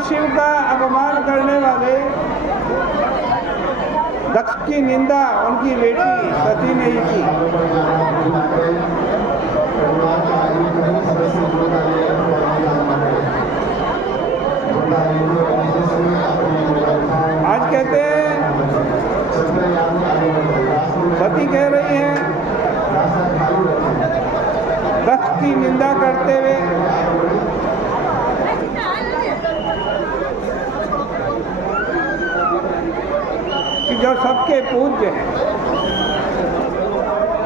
भगवान शिव का अपमान करने वाले दक्ष की निंदा उनकी बेटी सती ने ही की। आज कहते हैं, सती कह रही है दक्ष की निंदा करते हुए कि जो सबके पूज्य हैं,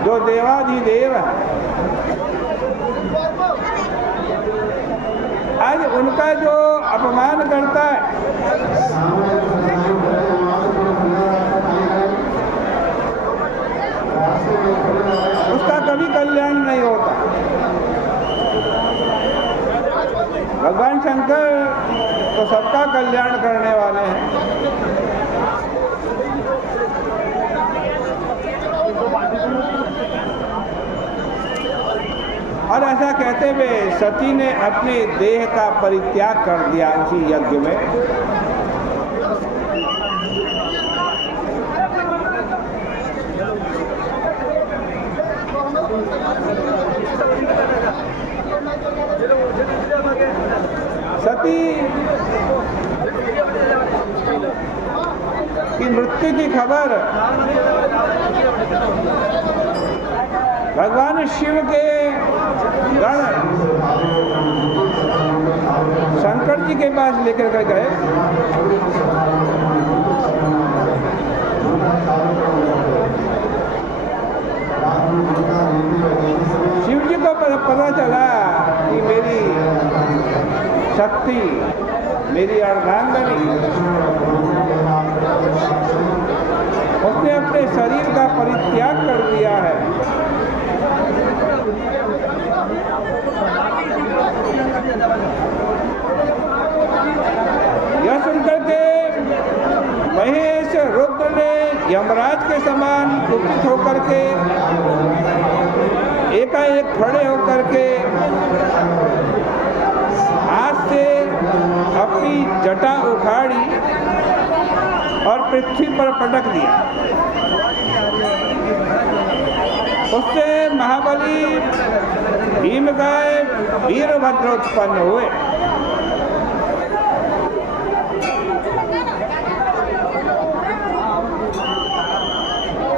जो देवाधिदेव हैं, आज उनका जो अपमान करता है उसका कभी कल्याण नहीं होता। भगवान शंकर तो सबका कल्याण करने वाले हैं। और ऐसा कहते हुए सती ने अपने देह का परित्याग कर दिया उसी यज्ञ में। सती की मृत्यु की खबर भगवान शिव के गण शंकर जी के पास लेकर के गए। शिव जी को पता चला कि मेरी शक्ति, मेरी अर्धांगिनी, उसने अपने शरीर का परित्याग कर दिया है। यह सुनकर के महेश रुद्र ने यमराज के समान कुपित होकर के एकाएक खड़े होकर के हाथ से अपनी जटा उखाड़ी और पृथ्वी पर पटक दिया। उससे महाबली भीमगाय वीरभद्र उत्पन्न हुए।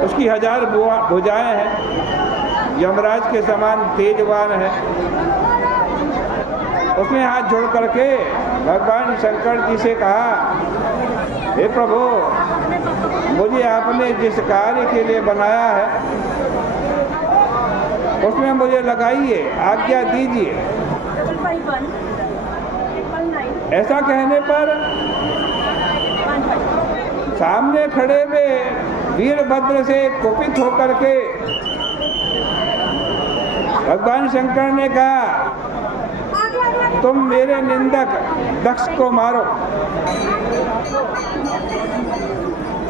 उसकी 1000 भुजाएं हैं, यमराज के समान तेजवान है। उसने हाथ जोड़ करके भगवान शंकर जी से कहा, हे प्रभु, मुझे आपने जिस कार्य के लिए बनाया है उसमें मुझे लगाइए, आज्ञा दीजिए। ऐसा कहने पर सामने खड़े हुए वीरभद्र से कुपित होकर के भगवान शंकर ने कहा, तुम मेरे निंदक दक्ष को मारो,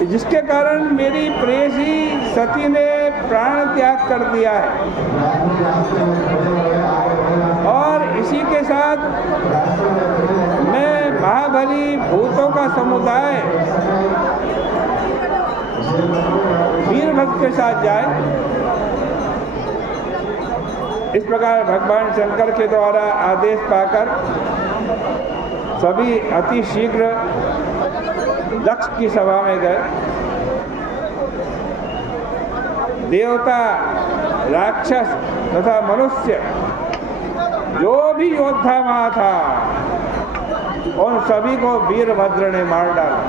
जिसके कारण मेरी प्रेयसी सती ने प्राण त्याग कर दिया है। और इसी के साथ मैं महाबली भूतों का समुदाय वीरभद्र के साथ जाए। इस प्रकार भगवान शंकर के द्वारा आदेश पाकर सभी अति शीघ्र दक्ष की सभा में गए। देवता, राक्षस तथा मनुष्य जो भी योद्धा वहां था, उन सभी को वीरभद्र ने मार डाला।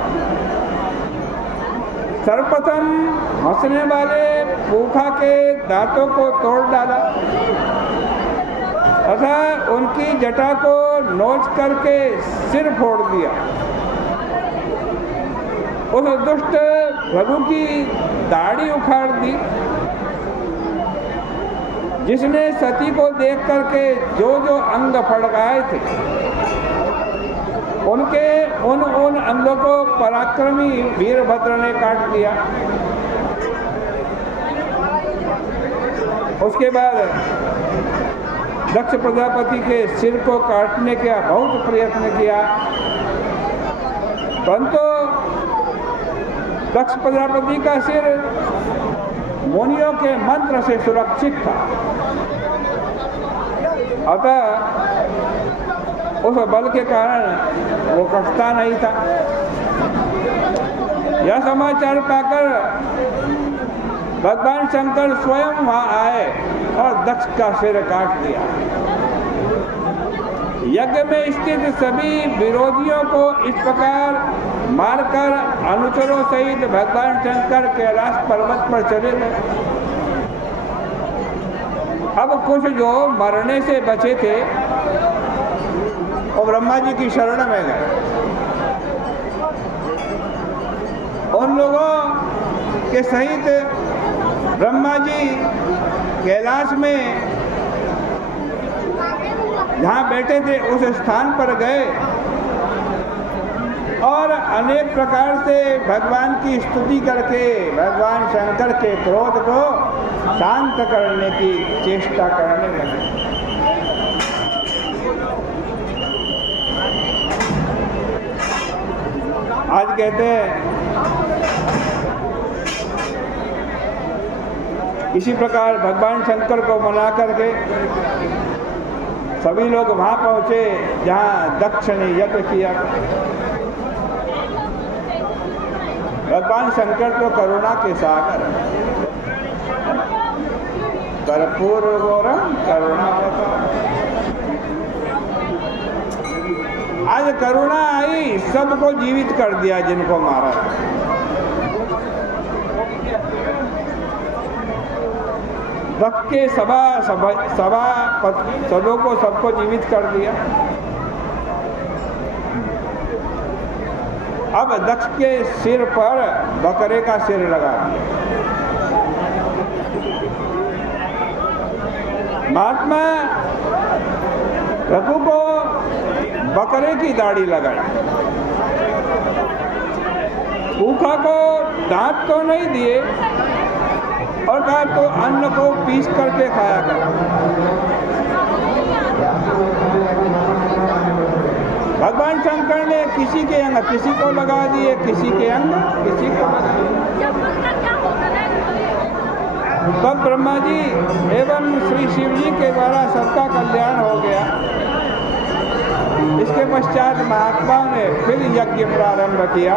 सर्वप्रथम हंसने वाले पूखा के दांतों को तोड़ डाला तथा उनकी जटा को नोच करके सिर फोड़ दिया। उस दुष्ट भृगु की दाढ़ी उखाड़ दी, जिसने सती को देख करके जो जो अंग फड़काए थे उनके उन अंगों को पराक्रमी वीरभद्र ने काट दिया। उसके बाद दक्ष प्रजापति के सिर को काटने का बहुत प्रयत्न किया, परंतु दक्ष प्रजापति का सिर मुनियों के मंत्र से सुरक्षित था, अतः उस बल के कारण वो कटता नहीं था। यह समाचार पाकर भगवान शंकर स्वयं वहां आए और दक्ष का सिर काट दिया। यज्ञ में स्थित सभी विरोधियों को इस प्रकार मारकर अनुचरों सहित भगवान शंकर कैलाश पर्वत पर चले गए। अब कुछ जो मरने से बचे थे वो ब्रह्मा जी की शरण में गए। उन लोगों के सहित ब्रह्मा जी कैलाश में जहाँ बैठे थे उस स्थान पर गए और अनेक प्रकार से भगवान की स्तुति करके भगवान शंकर के क्रोध को शांत करने की चेष्टा करने लगे। आज कहते हैं इसी प्रकार भगवान शंकर को मना करके सभी लोग वहां पहुंचे जहां दक्ष ने यज्ञ किया। भगवान शंकर तो करुणा के सागर, कर्पूर गौरम करुणा। आज करुणा आई, सबको जीवित कर दिया जिनको मारा। दक्ष के सदों को सबको जीवित कर दिया। अब दक्ष के सिर पर बकरे का सिर लगा दिया। महात्मा रघु को बकरे की दाढ़ी लगाई। भूखा को दांत तो नहीं दिए और कहा तो अन्न को पीस करके खाया कर। भगवान शंकर ने किसी के अंग किसी को लगा दिए, किसी के अंग किसी को लगा दिए। तब ब्रह्मा जी एवं श्री शिव जी के द्वारा सबका कल्याण हो गया। इसके पश्चात महात्मा ने फिर यज्ञ प्रारंभ किया।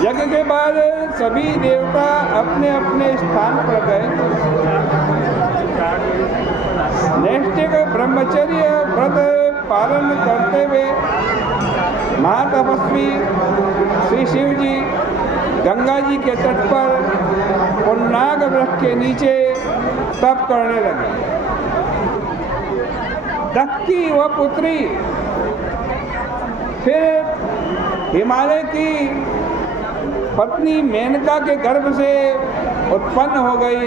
यज्ञ के बाद सभी देवता अपने अपने स्थान पर गए। नैष्ठिक ब्रह्मचर्य व्रत पालन करते हुए महातपस्वी श्री शिव जी गंगा जी के तट पर पुन्नाग वृक्ष के नीचे तप करने लगे। दक्ष की वह पुत्री फिर हिमालय की पत्नी मेनका के गर्भ से उत्पन्न हो गई,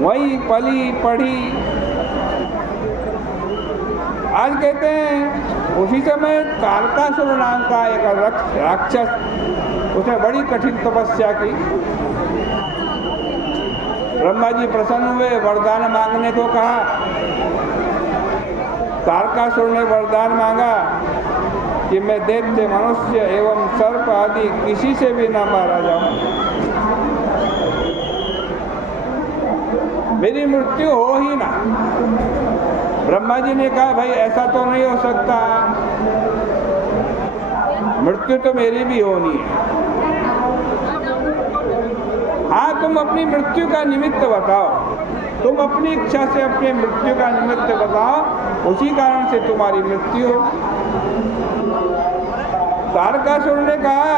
वही पली पढ़ी। आज कहते हैं उसी समय तारकासुर नाम का एक राक्षस, उसने बड़ी कठिन तपस्या की। ब्रह्मा जी प्रसन्न हुए, वरदान मांगने को कहा। तारकासुर ने वरदान मांगा कि मैं दैत्य, मनुष्य एवं सर्प आदि किसी से भी न मारा जाऊं, मेरी मृत्यु हो ही ना। ब्रह्मा जी ने कहा भाई ऐसा तो नहीं हो सकता, मृत्यु तो मेरी भी होनी है। हाँ, तुम अपनी मृत्यु का निमित्त बताओ, तुम अपनी इच्छा से अपनी मृत्यु का निमित्त बताओ, उसी कारण से तुम्हारी मृत्यु हो। तारकासुर ने कहा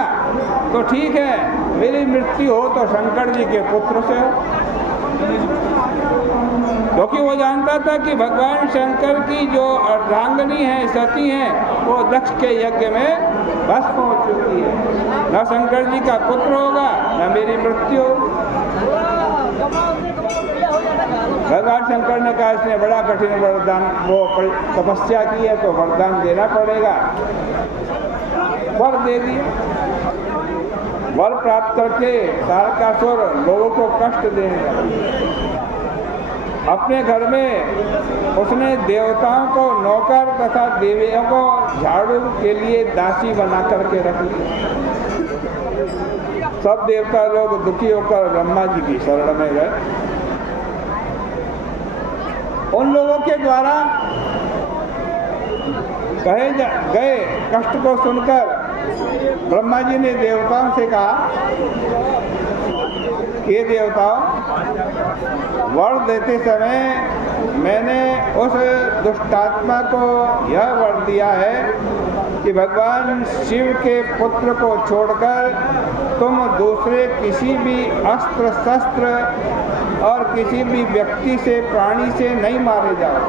तो ठीक है, मेरी मृत्यु हो तो शंकर जी के पुत्र से हो, क्योंकि वो जानता था कि भगवान शंकर की जो अर्धांगिनी है, सती है, वो दक्ष के यज्ञ में भस्म हो चुकी है। न शंकर जी का पुत्र होगा, न मेरी मृत्यु। भगवान शंकर ने कहा इसने बड़ा कठिन वरदान, वो तपस्या की है तो वरदान देना पड़ेगा। वर दे दिया। वर प्राप्त करके तारकासुर लोगों को कष्ट देने लगा। अपने घर में उसने देवताओं को नौकर तथा देवियों को झाड़ू के लिए दासी बना करके रख लिया। सब देवता लोग दुखी होकर ब्रह्मा जी की शरण में गए। उन लोगों के द्वारा कहे गए कष्ट को सुनकर ब्रह्मा जी ने देवताओं से कहा कि देवताओं, वर देते समय मैंने उस दुष्टात्मा को यह वर दिया है कि भगवान शिव के पुत्र को छोड़कर तुम दूसरे किसी भी अस्त्र शस्त्र और किसी भी व्यक्ति से, प्राणी से नहीं मारे जाओ।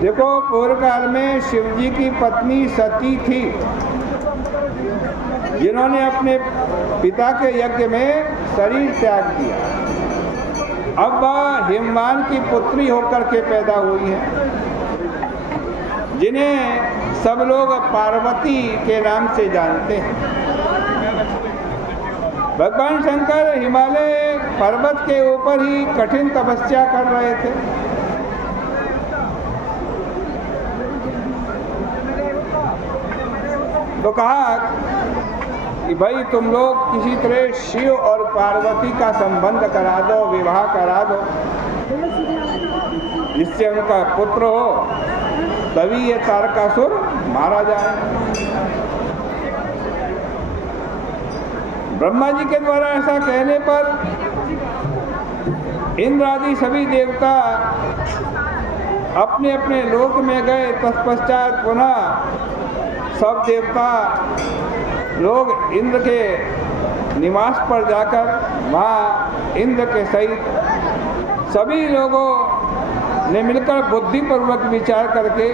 देखो, पूर्व काल में शिव जी की पत्नी सती थी, जिन्होंने अपने पिता के यज्ञ में शरीर त्याग दिया। अब वह हिमवान की पुत्री होकर के पैदा हुई है, जिन्हें सब लोग पार्वती के नाम से जानते हैं। भगवान शंकर हिमालय पर्वत के ऊपर ही कठिन तपस्या कर रहे थे। तो कहा कि भाई तुम लोग किसी तरह शिव और पार्वती का संबंध करा दो, विवाह करा दो, जिससे उनका पुत्र हो, तभी ये तारकासुर मारा जाए। ब्रह्मा जी के द्वारा ऐसा कहने पर इंद्र आदि सभी देवता अपने अपने लोक में गए। तत्पश्चात पुनः सब देवता लोग इंद्र के निवास पर जाकर वहाँ इंद्र के सहित सभी लोगों ने मिलकर बुद्धिपूर्वक विचार करके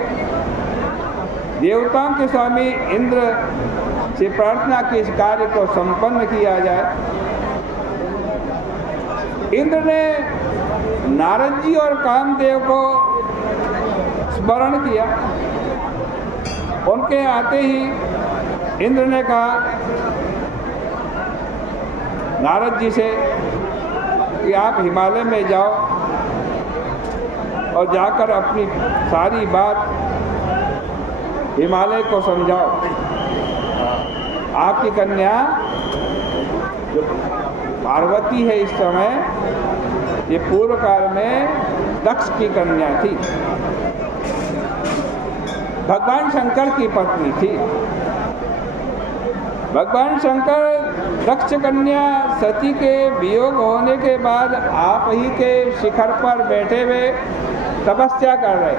देवताओं के स्वामी इंद्र से प्रार्थना की इस कार्य को संपन्न किया जाए। इंद्र ने नारद जी और कामदेव को स्मरण किया। उनके आते ही इंद्र ने कहा नारद जी से कि आप हिमालय में जाओ और जाकर अपनी सारी बात हिमालय को समझाओ। आपकी कन्या जो पार्वती है इस समय, ये पूर्व काल में दक्ष की कन्या थी, भगवान शंकर की पत्नी थी। भगवान शंकर दक्ष कन्या सती के वियोग होने के बाद आप ही के शिखर पर बैठे हुए तपस्या कर रहे।